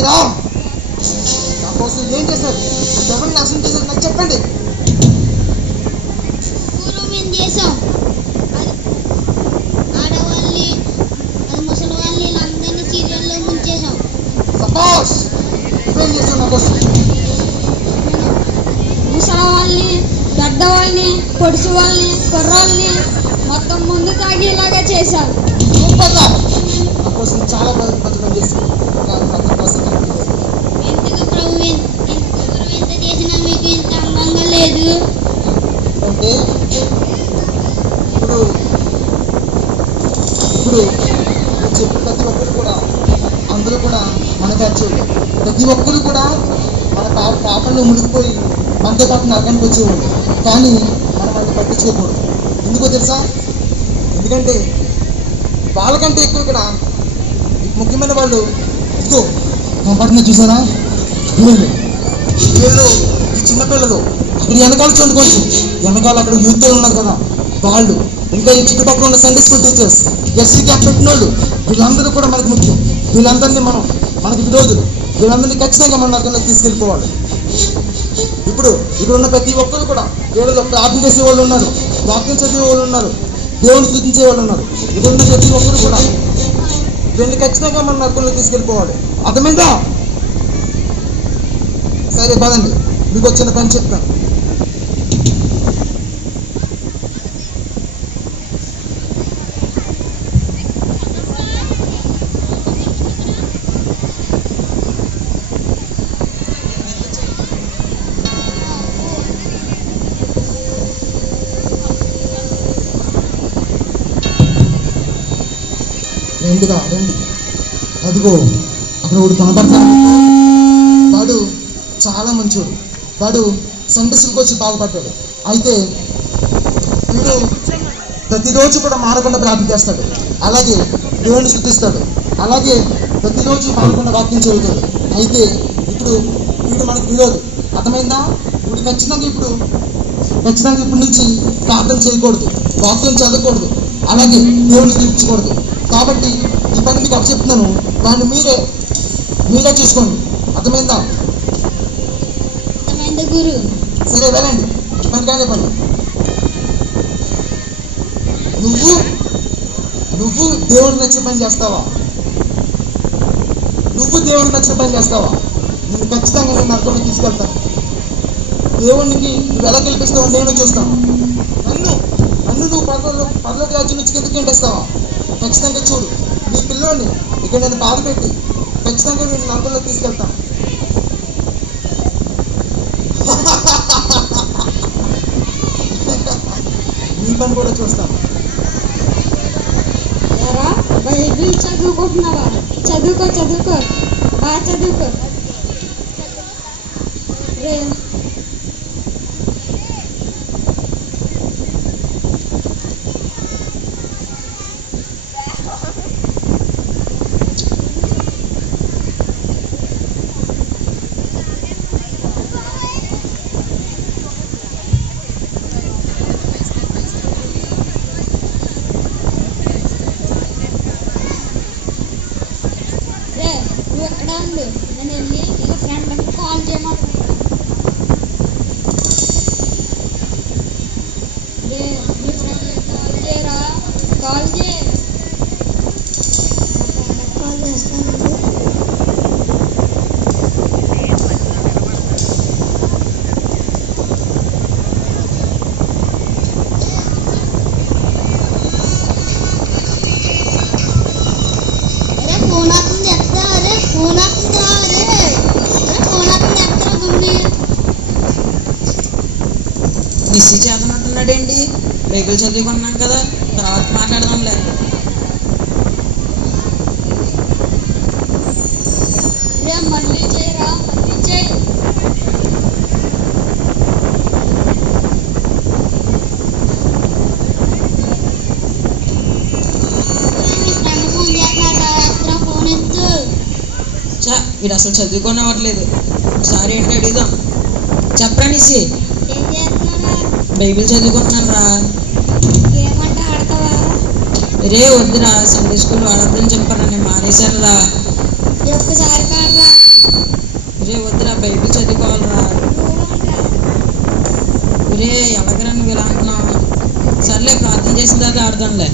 చెప్తారా నా కోసం ఏం చేశారు? ఎవరిని నాశనం చేశారు నాకు చెప్పండి. అది ఆడవాళ్ళని ముసలి వాళ్ళని వీళ్ళందరినీ సీరియల్లో ముంచేసాం సపోజ్ నువ్వేం చేస్తావు నా కోసం? ముసలి వాళ్ళని పొడుసు వాళ్ళని కుర్రాళ్ళని మొత్తం ముందు తాగేలాగా చేశారు సూపర్ రా అందరూ కూడా మనకి బ్యాచోళ్ళు ప్రతి ఒక్కరు కూడా మన పా పాపంలో మునిగిపోయి మనతో పాటు నరకానికి వచ్చేవాళ్ళు. కానీ మనం వాళ్ళని పట్టించుకోకూడదు. ఎందుకో తెలుసా? ఎందుకంటే వాళ్ళకంటే ఎక్కువ ఇక్కడ ముఖ్యమైన వాళ్ళు ఇదిగో కనపడుతున్నా చూసారా? పిల్లలు వీళ్ళు ఈ చిన్నపిల్లలు అక్కడ వెనకాల చూడండి వెనకాల అక్కడ యూత్ ఉన్నారు కదా వాళ్ళు. ఇంకా ఈ చుట్టుపక్కల ఉన్న Sunday school teachers SC cap పెట్టిన వాళ్ళు వీళ్ళందరూ కూడా మనకు ముఖ్యం. వీళ్ళందరినీ మనం మనకి విరోధులు వీళ్ళందరినీ ఖచ్చితంగా మన నరకంలోకి తీసుకెళ్ళిపోవాలి. ఇప్పుడు ఇక్కడ ఉన్న ప్రతి ఒక్కరు కూడా దేవుడిలో ప్రార్థన చేసే వాళ్ళు ఉన్నారు వాక్యం చదివే వాళ్ళు ఉన్నారు దేవుని స్థుతించే వాళ్ళు ఉన్నారు. ఇక్కడ ఉన్న ప్రతి ఒక్కరు కూడా వీళ్ళని ఖచ్చితంగా మన నరకంలో తీసుకెళ్ళిపోవాలి. అర్థమైందా? సరే పదండి. మీకు వచ్చిన పని చెప్తాను. రెండుగా రండి. అదిగో అక్కడ ఒకడు కనబడతాడు. వాడు చాలా మంచోడు. వాడు సండస్కి వచ్చి బాధపడ్డాడు అయితే వీడు ప్రతిరోజు కూడా మారకుండా ప్రార్థన చేస్తాడు. అలాగే దేవుని శుద్ధిస్తాడు అలాగే ప్రతిరోజు మారకుండా వాక్యం చదువుతాడు. అయితే ఇప్పుడు వీడు మనకు విరోధి అర్థమైందా? వీడు ఖచ్చితంగా ఇప్పుడు ఖచ్చితంగా ఇప్పటి నుంచి ప్రార్థన చేయకూడదు. వాక్యం చదవకూడదు. అలాగే దేవుని తీర్చకూడదు కాబట్టి ఈ పని మీకు చెప్తున్నాను దాన్ని మీరే మీరే చూసుకోండి. అర్థమైందా? గురు. సరే వెళ్ళండి. పని కానీ పని నువ్వు నువ్వు దేవుడికి నచ్చిన పని చేస్తావా? నువ్వు దేవుడికి నచ్చిన పని చేస్తావా? నేను ఖచ్చితంగా నేను అర్థంలో తీసుకెళ్తాను. దేవునికి నువ్వు ఎలా గెలిపిస్తావో నేను చూస్తాను. నన్ను నువ్వు పదలో పదలోకి రాజ్యం నుంచి కిందకి గెంటేస్తావా ఖచ్చితంగా చూడు. నీ పిల్లోడిని ఇక్కడ నేను బాధ పెట్టి ఖచ్చితంగా నేను నరకంలోకి తీసుకెళ్తాను నీ పని కూడా చూస్తాను బైబిల్ చదువుకుంటున్నావా చదువుకో చదువుకో. బాగా చదువుకో. రే మిస్సి చేతనంటున్నాడేంటి బైబిల్ చదువుకున్నాం కదా తర్వాత మాట్లాడదాంలే. మళ్ళీ చేయరా మళ్ళీ చేయి. వీడు అసలు చదువుకోనవ్వట్లేదు ఒకసారి ఏంటి అడుగుదాం. చెప్పరా నిసి బైబిల్ చదువుకుంటున్నాను రా. రే వద్దురా సండే స్కూల్ వాడద్దని చెప్పారా నేను మానేశాను రా. వద్దురా బైబిల్ చదువుకోవాలరా. ఒరే ఎలాగరా నువ్వు ఇలా అంటున్నావు? సర్లే ప్రార్థన చేసిన తర్వాత ఆడదాంలే.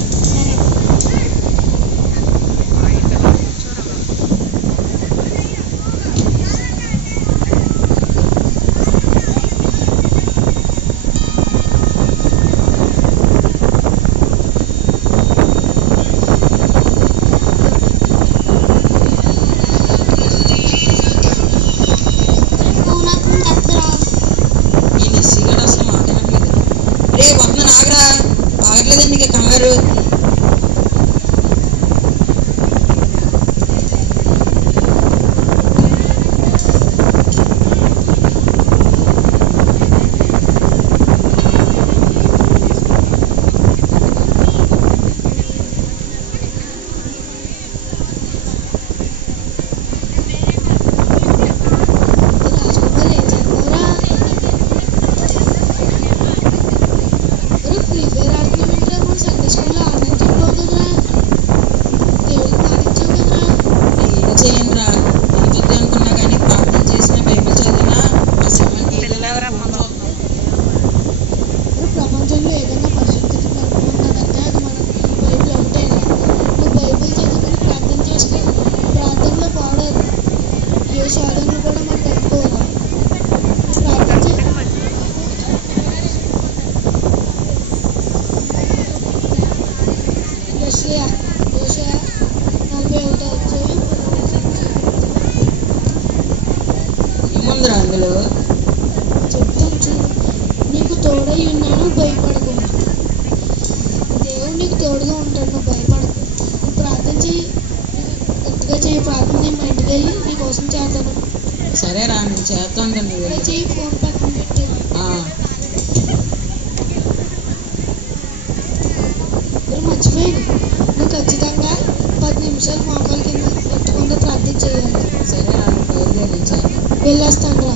ఆ, ఇప్పుడు మర్చిపోయాను. నువ్వు ఖచ్చితంగా పది నిమిషాలు మోకాల కింద పెట్టుకుంటూ ప్రార్థన చేయాలి చేస్తాను వెళ్ళొస్తాను రా.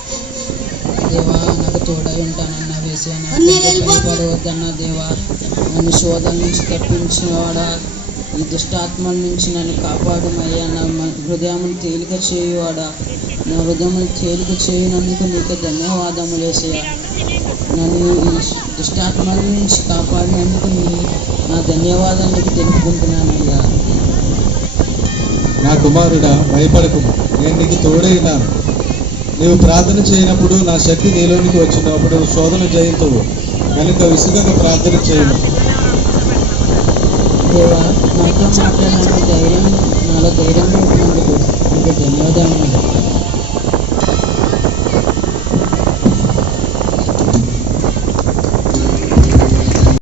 దేవా నాకు తోడై ఉంటానన్న వేసాను పడవద్దన్న దేవా నన్ను శోధన నుంచి తప్పించినవాడా? ఈ దుష్టాత్మల నుంచి నన్ను కాపాడుమయ్యా. నా హృదయమును తేలిక చేయువాడా? నా హృదయమును తేలిక చేయనందుకు నీకు ధన్యవాదములు వేసయ్యా. నన్ను ఈ దుష్టాత్మల నుంచి కాపాడినందుకు నీ నా ధన్యవాదాలకు తెలుపుకుంటున్నానయ్యా. నా కుమారుడా భయపడకు. నేను నీకు తోడై ఉన్నాను. నీవు ప్రార్థన చేయనప్పుడు నా శక్తి నీలోనికి వచ్చినప్పుడు శోధన జయింతువు కనుక విసుగక ప్రార్థన చేయను దేవా నాతో మాట్లాడినందుకు ధైర్యం నాలో ధైర్యం ఇంకా నీకు ధన్యవాదాలు